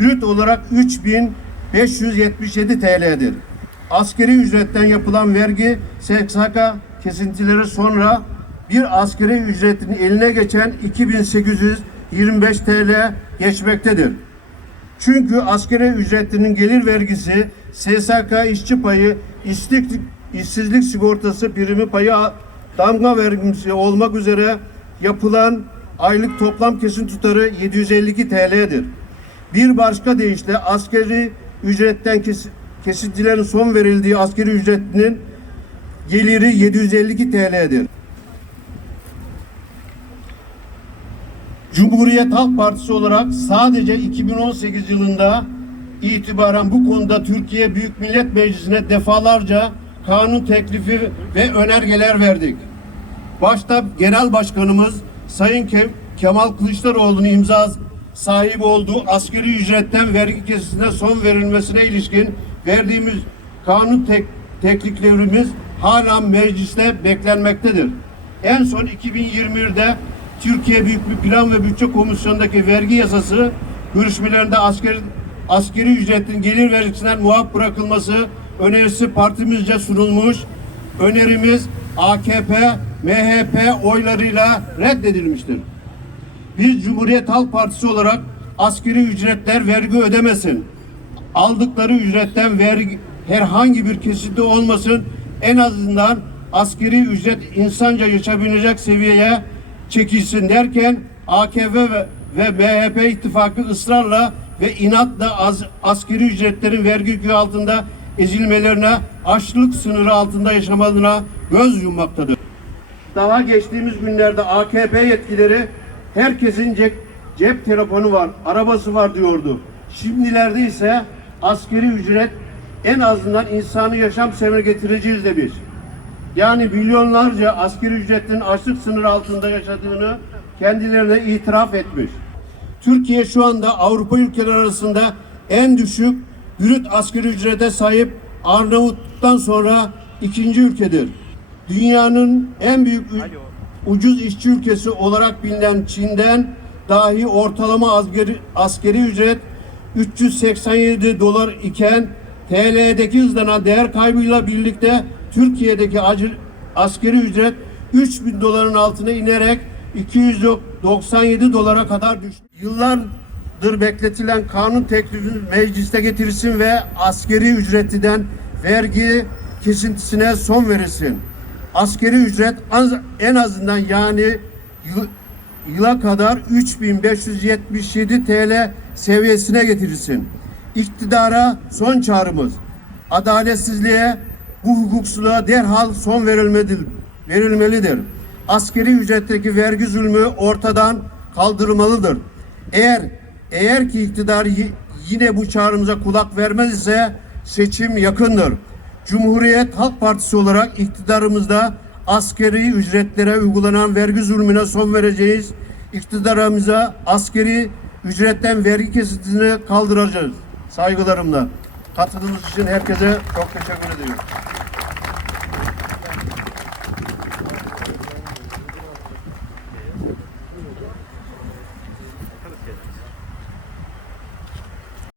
brüt olarak 3577 TL'dir. Askeri ücretten yapılan vergi SSK kesintileri sonra bir askeri ücretin eline geçen 2825 TL geçmektedir. Çünkü askeri ücretinin gelir vergisi, SSK işçi payı, işsizlik, işsizlik sigortası primi payı, damga vergisi olmak üzere yapılan aylık toplam kesin tutarı 752 TL'dir. Bir başka deyişle askeri ücretten kes, kesintilerin son verildiği askeri ücretinin geliri 752 TL'dir. Cumhuriyet Halk Partisi olarak sadece 2018 yılında itibaren bu konuda Türkiye Büyük Millet Meclisi'ne defalarca kanun teklifi ve önergeler verdik. Başta Genel Başkanımız Sayın Ke- Kemal Kılıçdaroğlu'nun imza sahibi olduğu askeri ücretten vergi kesisine son verilmesine ilişkin verdiğimiz kanun tek tekliflerimiz hala mecliste beklenmektedir. En son 2021'de Türkiye Büyük bir Plan ve Bütçe Komisyonu'ndaki vergi yasası görüşmelerinde askeri, askeri ücretin gelir vergisinden muaf bırakılması önerisi partimizce sunulmuş. Önerimiz AKP, MHP oylarıyla reddedilmiştir. Biz Cumhuriyet Halk Partisi olarak askeri ücretler vergi ödemesin. Aldıkları ücretten vergi herhangi bir kesinti olmasın. En azından askeri ücret insanca yaşayabilecek seviyeye çekilsin derken AKP ve, ve MHP ittifakı ısrarla ve inatla az, askeri ücretlerin vergi yükü altında ezilmelerine, açlık sınırı altında yaşamalarına göz yummaktadır. Daha geçtiğimiz günlerde AKP yetkileri herkesin cep, cep telefonu var, arabası var diyordu. Şimdilerde ise askeri ücret en azından insanı yaşam sevine getireceğiz demiş. Yani milyonlarca askeri ücretin açlık sınırı altında yaşadığını kendilerine itiraf etmiş. Türkiye şu anda Avrupa ülkeleri arasında en düşük brüt asgari ücrete sahip Arnavutluk'tan sonra ikinci ülkedir. Dünyanın en büyük ucuz işçi ülkesi olarak bilinen Çin'den dahi ortalama asgari, askeri ücret 387 dolar iken TL'deki hızlanan değer kaybıyla birlikte Türkiye'deki acil askeri ücret 3000 doların altına inerek 297 dolara kadar düştü. Yıllardır bekletilen kanun teklifi mecliste getirilsin ve askeri ücretiden vergi kesintisine son verilsin. Askeri ücret en azından yani yıl- yıla kadar 3577 TL seviyesine getirilsin. İktidara son çağrımız adaletsizliğe, bu hukuksuzluğa derhal son verilmelidir. Askeri ücretteki vergi zulmü ortadan kaldırılmalıdır. Eğer eğer ki iktidar yine bu çağrımıza kulak vermez ise seçim yakındır. Cumhuriyet Halk Partisi olarak iktidarımızda askeri ücretlere uygulanan vergi zulmüne son vereceğiz. İktidarımıza askeri ücretten vergi kesitini kaldıracağız. Saygılarımla. Katıldığınız için herkese çok teşekkür ediyorum.